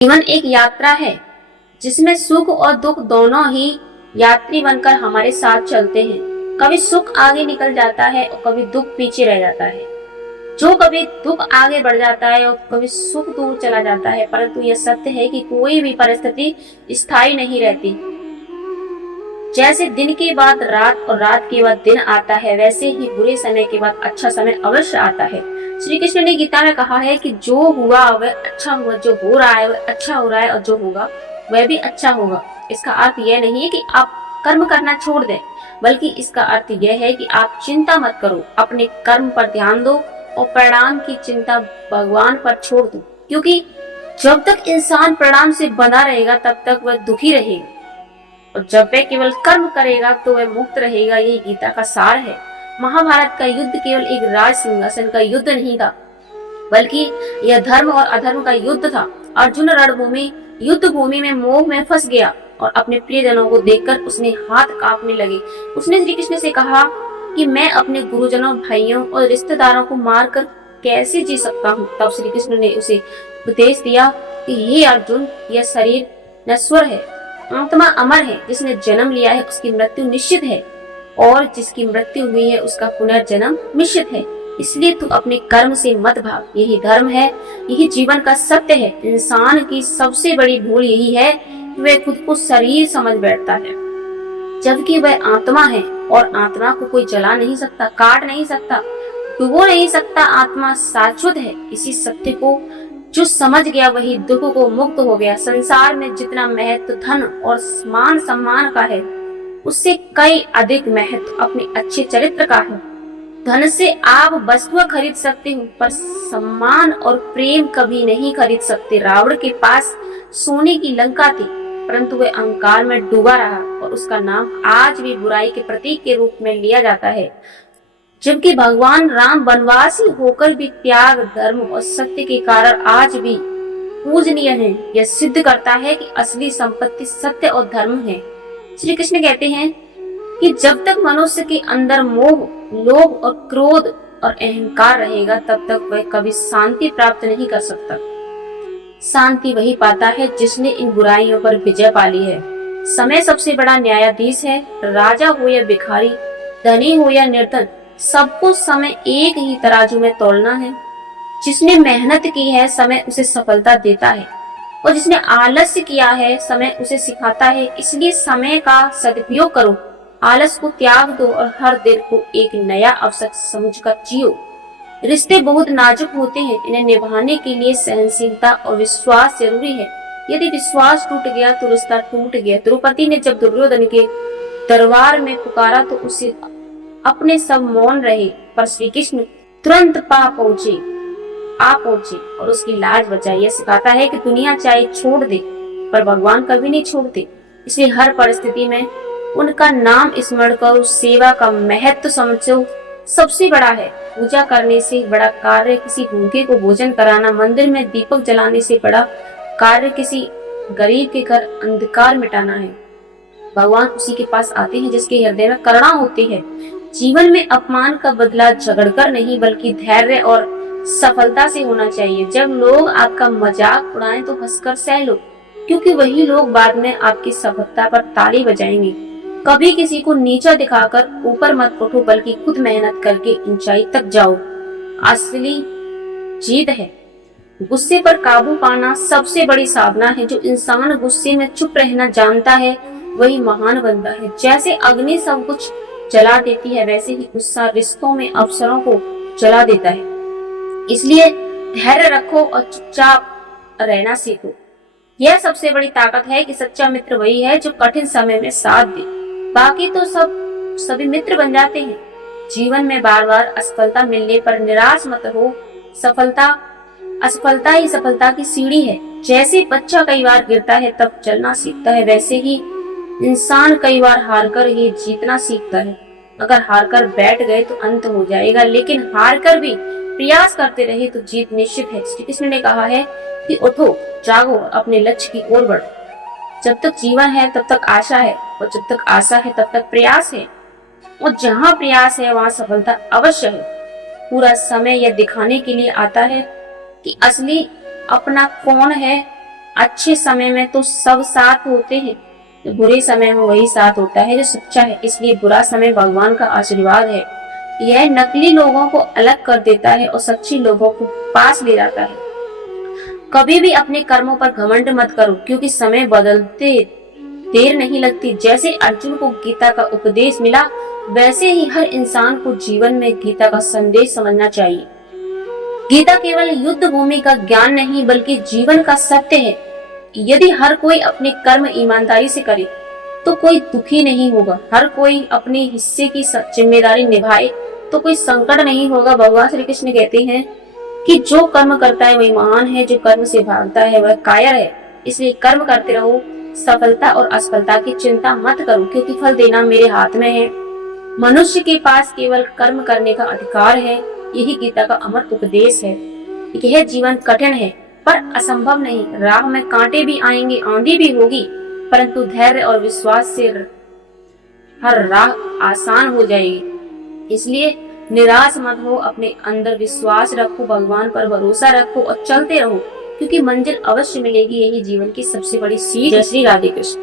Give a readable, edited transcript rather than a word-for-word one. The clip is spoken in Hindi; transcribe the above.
जीवन एक यात्रा है जिसमें सुख और दुख दोनों ही यात्री बनकर हमारे साथ चलते हैं। कभी सुख आगे निकल जाता है और कभी दुख पीछे रह जाता है। जो कभी दुख आगे बढ़ जाता है और कभी सुख दूर चला जाता है, परंतु यह सत्य है कि कोई भी परिस्थिति स्थायी नहीं रहती। जैसे दिन के बाद रात और रात के बाद दिन आता है, वैसे ही बुरे समय के बाद अच्छा समय अवश्य आता है। श्री कृष्ण ने गीता में कहा है कि जो हुआ वह अच्छा हुआ, जो हो रहा है वह अच्छा हो रहा है और जो होगा वह भी अच्छा होगा। इसका अर्थ यह नहीं है कि आप कर्म करना छोड़ दें, बल्कि इसका अर्थ यह है कि आप चिंता मत करो, अपने कर्म पर ध्यान दो और परिणाम की चिंता भगवान पर छोड़ दो। क्योंकि जब तक इंसान परिणाम से बंधा रहेगा तब तक वह दुखी रहेगा, और जब वह केवल कर्म करेगा तो वह मुक्त रहेगा। यही गीता का सार है। महाभारत का युद्ध केवल एक राज सिंहासन का युद्ध नहीं था, बल्कि यह धर्म और अधर्म का युद्ध था। अर्जुन रणभूमि युद्ध भूमि में मोह में फंस गया और अपने प्रियजनों को देखकर उसने हाथ कांपने लगे। उसने श्री कृष्ण से कहा कि मैं अपने गुरुजनों, भाइयों और रिश्तेदारों को मारकर कैसे जी सकता हूँ। तब श्री कृष्ण ने उसे उपदेश दिया कि हे अर्जुन, यह शरीर नश्वर है, आत्मा अमर है। जिसने जन्म लिया है उसकी मृत्यु निश्चित है, और जिसकी मृत्यु हुई है उसका पुनर्जन्म निश्चित है। इसलिए तू अपने कर्म से मत भाग। यही धर्म है, यही जीवन का सत्य है। इंसान की सबसे बड़ी भूल यही है कि वह खुद को शरीर समझ बैठता है, जबकि वह आत्मा है, और आत्मा को कोई जला नहीं सकता, काट नहीं सकता, डुबो नहीं सकता। आत्मा शाश्वत है। इसी सत्य को जो समझ गया वही दुख को मुक्त हो गया। संसार में जितना महत्व धन और मान सम्मान का है, उससे कई अधिक महत्व अपने अच्छे चरित्र का है। धन से आप वस्तुएं खरीद सकते हो, पर सम्मान और प्रेम कभी नहीं खरीद सकते। रावण के पास सोने की लंका थी, परंतु वह अहंकार में डूबा रहा, और उसका नाम आज भी बुराई के प्रतीक के रूप में लिया जाता है। जबकि भगवान राम वनवासी होकर भी त्याग, धर्म और सत्य के कारण आज भी पूजनीय है। यह सिद्ध करता है कि असली संपत्ति सत्य और धर्म है। श्री कृष्ण कहते हैं कि जब तक मनुष्य के अंदर मोह, लोभ और क्रोध और अहंकार रहेगा, तब तक वह कभी शांति प्राप्त नहीं कर सकता। शांति वही पाता है जिसने इन बुराइयों पर विजय पा ली है। समय सबसे बड़ा न्यायाधीश है। राजा हो या भिखारी, धनी हो या निर्धन, सबको समय एक ही तराजू में तौलना है। जिसने मेहनत की है, समय उसे सफलता देता है, और जिसने आलस्य किया है, समय उसे सिखाता है। इसलिए समय का सदुपयोग करो, आलस को त्याग दो और हर दिन को एक नया अवसर समझकर जियो। रिश्ते बहुत नाजुक होते हैं, इन्हें निभाने के लिए सहनशीलता और विश्वास जरूरी है। यदि विश्वास टूट गया तो रिश्ता टूट गया। द्रौपदी ने जब दुर्योधन के दरबार में पुकारा तो उसे अपने सब मौन रहे, पर श्री कृष्ण तुरंत आ पहुंचे और उसकी लाज बचाई। यह सिखाता है कि दुनिया चाहे छोड़ दे, पर भगवान कभी नहीं छोड़ते। इसलिए हर परिस्थिति में उनका नाम स्मरण करो, सेवा का महत्व समझो। सबसे बड़ा है पूजा करने से बड़ा कार्य किसी भूखे को भोजन कराना, मंदिर में दीपक जलाने से बड़ा कार्य किसी गरीब के घर अंधकार मिटाना है। भगवान उसी के पास आते हैं जिसके हृदय में करुणा होती है। जीवन में अपमान का बदला झगड़कर नहीं, बल्कि धैर्य और सफलता से होना चाहिए। जब लोग आपका मजाक उड़ाएं तो हंसकर सह लो, क्योंकि वही लोग बाद में आपकी सफलता पर ताली बजाएंगे। कभी किसी को नीचा दिखाकर ऊपर मत उठो, बल्कि खुद मेहनत करके ऊंचाई तक जाओ। असली जीत है। गुस्से पर काबू पाना सबसे बड़ी साधना है। जो इंसान गुस्से में चुप रहना जानता है वही महान बनता है। जैसे अग्नि सब कुछ जला देती है, वैसे ही गुस्सा रिश्तों में अवसरों को जला देता है। इसलिए धैर्य रखो और चुपचाप रहना सीखो। यह सबसे बड़ी ताकत है कि सच्चा मित्र वही है जो कठिन समय में साथ दे। बाकी तो सभी मित्र बन जाते हैं। जीवन में बार बार असफलता मिलने पर निराश मत हो। असफलता ही सफलता की सीढ़ी है। जैसे बच्चा कई बार गिरता है तब चलना सीखता है, वैसे ही इंसान कई बार हारकर ही जीतना सीखता है। अगर हारकर बैठ गए तो अंत हो जाएगा, लेकिन हारकर भी प्रयास करते रहे तो जीत निश्चित है। श्री कृष्ण ने कहा है कि उठो, जागो, अपने लक्ष्य की ओर बढ़ो। जब तक जीवन है तब तक आशा है, और जब तक आशा है तब तक प्रयास है, और जहाँ प्रयास है वहाँ सफलता अवश्य है। पूरा समय यह दिखाने के लिए आता है कि असली अपना कौन है अच्छे समय में तो सब साथ होते हैं, तो बुरे समय में वही साथ होता है जो सच्चा है। इसलिए बुरा समय भगवान का आशीर्वाद है। यह नकली लोगों को अलग कर देता है और सच्चे लोगों को पास ले जाता है। कभी भी अपने कर्मों पर घमंड मत करो, क्योंकि समय बदलते देर नहीं लगती। जैसे अर्जुन को गीता का उपदेश मिला, वैसे ही हर इंसान को जीवन में गीता का संदेश समझना चाहिए। गीता केवल युद्ध भूमि का ज्ञान नहीं, बल्कि जीवन का सत्य है। यदि हर कोई अपने कर्म ईमानदारी से करे, तो कोई दुखी नहीं होगा। हर कोई अपने हिस्से की जिम्मेदारी निभाए, तो कोई संकट नहीं होगा। भगवान श्री कृष्ण कहते हैं कि जो कर्म करता है वही महान है, जो कर्म से भागता है वह कायर है। इसलिए कर्म करते रहो, सफलता और असफलता की चिंता मत करो, क्योंकि फल देना मेरे हाथ में है। मनुष्य के पास केवल कर्म करने का अधिकार है। यही गीता का अमर उपदेश है। यह जीवन कठिन है, पर असंभव नहीं। राह में कांटे भी आएंगे, आंधी भी होगी, परंतु धैर्य और विश्वास से हर राह आसान हो जाएगी। इसलिए निराश मत हो, अपने अंदर विश्वास रखो, भगवान पर भरोसा रखो और चलते रहो, क्योंकि मंजिल अवश्य मिलेगी। यही जीवन की सबसे बड़ी सीख। जय श्री राधे कृष्ण।